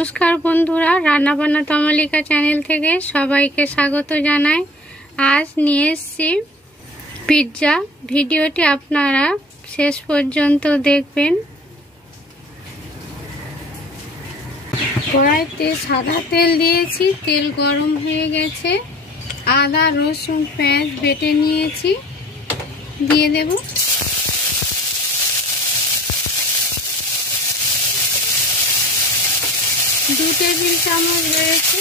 নমস্কার বন্ধুরা, রান্নাবান্না তমালিকা চ্যানেল থেকে সবাইকে স্বাগত জানাই। আজ নিয়ে এসেছি পিৎজা। ভিডিওটি আপনারা শেষ পর্যন্ত দেখবেন। কড়াইতে সাদা তেল দিয়েছি, তেল গরম হয়ে গেছে। আদা রসুন পেঁয়াজ বেটে নিয়েছি, দিয়ে দেব। দু টেবিল চামচ রয়েছে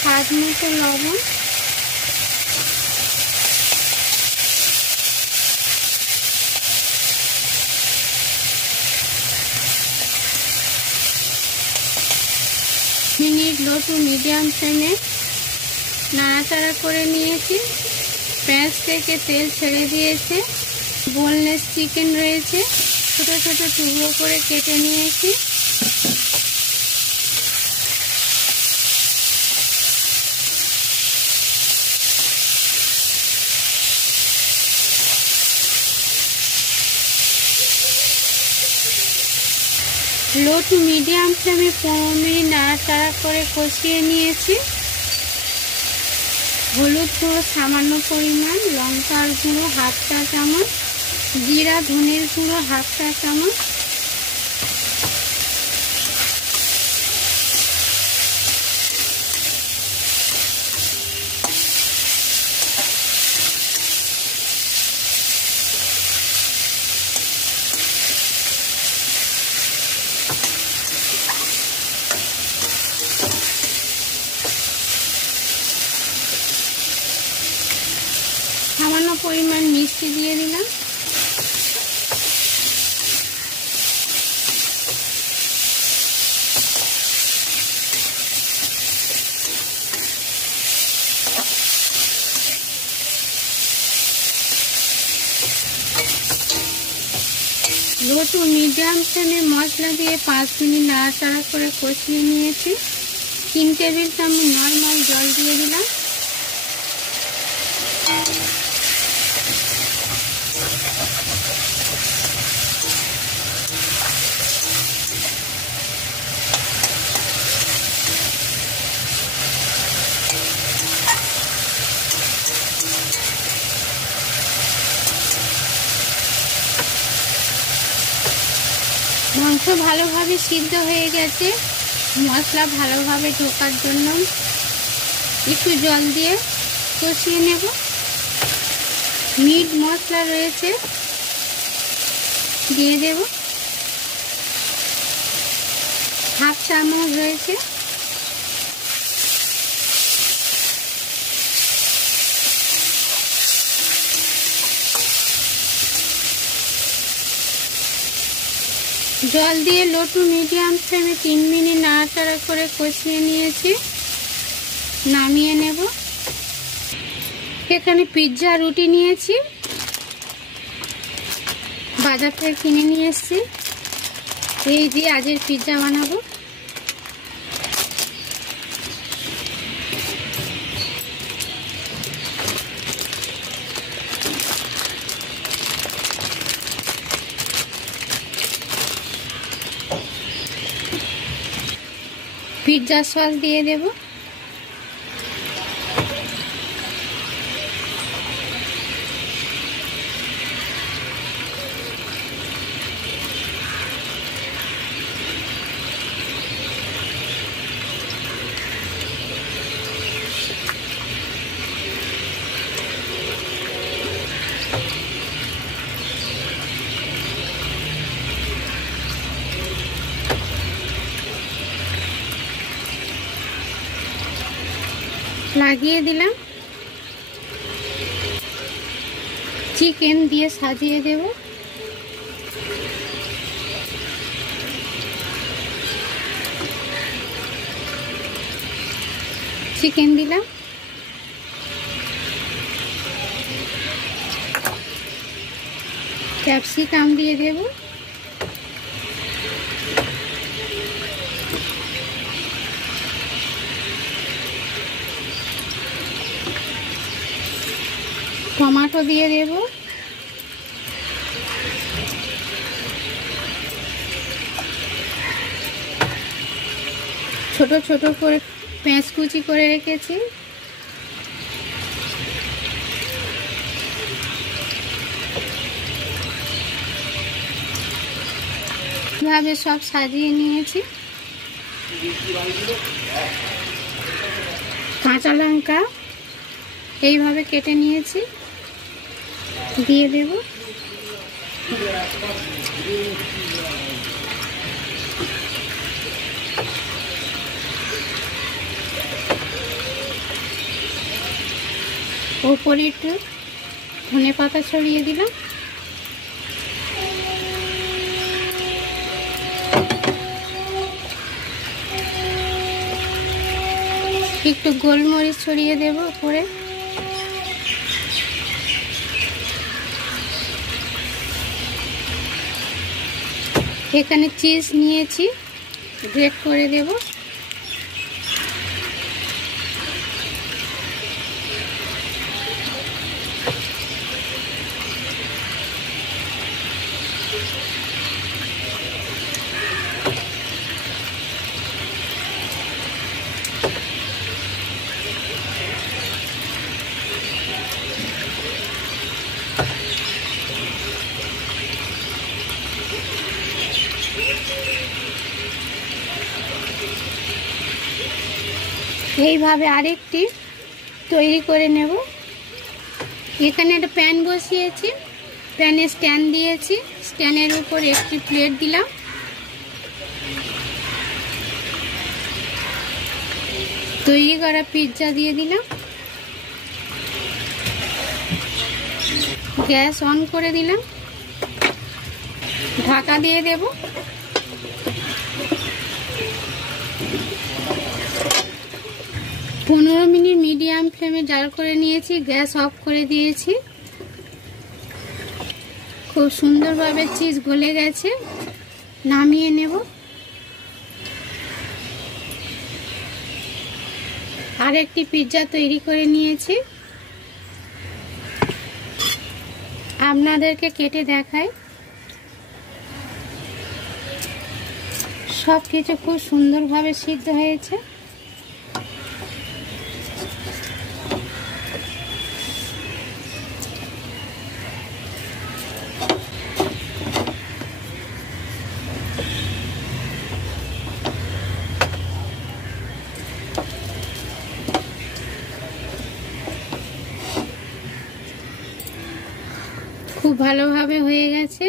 স্বাদ মতো লবণ, মিনিট লো টু মিডিয়াম ফ্লেমে নাড়াচাড়া করে নিয়েছি। পেঁয়াজ থেকে তেল ছেড়ে দিয়েছে। বোনলেস চিকেন রয়েছে, ছোট ছোট টুকরো করে কেটে নিয়েছি। লো টু মিডিয়াম ফ্লেমে 15 মিনিট নাড়াচাড়া করে কষিয়ে নিয়েছি। হলুদ গুঁড়ো সামান্য পরিমাণ, লঙ্কার গুঁড়ো হাফ চা চামচ, জিরা ধনের গুঁড়ো হাফ চা চামচ, সামান্য পরিমাণ মিষ্টি দিয়ে দিলাম। লো টু মিডিয়াম ফ্লেমে মশলা দিয়ে 5 মিনিট নাড়াচাড়া করে কষিয়ে নিয়েছি। 3 টেবিল চামচ নর্মাল জল দিয়ে দিলাম। মাংস ভালোভাবে সিদ্ধ হয়ে গেছে। মশলা ভালোভাবে ঢোকার জন্য একটু জল দিয়ে কষিয়ে নেব। মিট মশলা রয়েছে, দিয়ে দেব। হাফ চামচ রয়েছে। জল দিয়ে লো টু মিডিয়াম ফ্লেমে 3 মিনিট নাড়াচাড়া করে কষিয়ে নিয়েছি। নামিয়ে নেব। এখানে পিৎজা রুটি নিয়েছি, বাজার থেকে কিনে নিয়ে এসেছি। এই দিয়ে আজের পিৎজা বানাবো। পিৎজা সস দিয়ে দেব। লাগিয়ে দিলাম। চিকেন দিয়ে সাজিয়ে দেব। চিকেন দিলাম। ক্যাপসিকাম দিয়ে দেব। টমেটো দিয়ে দেব। ছোট ছোট করে পেঁয়াজ কুচি করে রেখেছি। এভাবে সব সাজিয়ে নিয়েছি। কাঁচা লঙ্কা এইভাবে কেটে নিয়েছি, দিয়ে দেব। ওপরে একটু ধনেপাতা ছড়িয়ে দিলাম। একটু গোলমরিচ ছড়িয়ে দেব উপরে। এখানে চিজ নিয়েছি, গ্রেট করে দেব। এইভাবে আরেকটি তৈরি করে নেব। এখানে একটা প্যান বসিয়েছি, প্যানে স্ট্যান্ড দিয়েছি, স্ট্যান্ডের উপর একটি প্লেট দিলাম। তৈরি করা পিৎজা দিয়ে দিলাম। গ্যাস অন করে দিলাম, ঢাকা দিয়ে দেব। পনেরো মিনিট মিডিয়াম ফ্লেমে জাল করে নিয়েছি, গ্যাস অফ করে দিয়েছি। খুব সুন্দরভাবে চিজ গলে গেছে, নামিয়ে নেব। আরেকটি পিৎজা তৈরি করে নিয়েছি, আপনাদেরকে কেটে দেখাই। সব কিছু খুব সুন্দরভাবে সিদ্ধ হয়েছে। খুব ভালোভাবে হয়ে গেছে।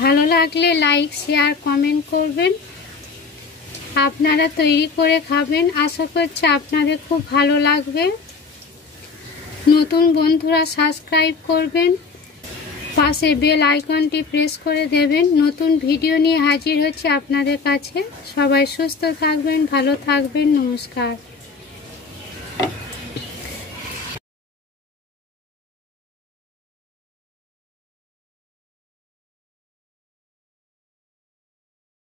ভালো লাগলে লাইক, শেয়ার, কমেন্ট করবেন। আপনারা তৈরি করে খাবেন, আশা করছি আপনাদের খুব ভালো লাগবে। নতুন বন্ধুরা সাবস্ক্রাইব করবেন, পাশে বেল আইকনটি প্রেস করে দেবেন। নতুন ভিডিও নিয়ে হাজির হচ্ছে আপনাদের কাছে। সবাই সুস্থ থাকবেন, ভালো থাকবেন। নমস্কার।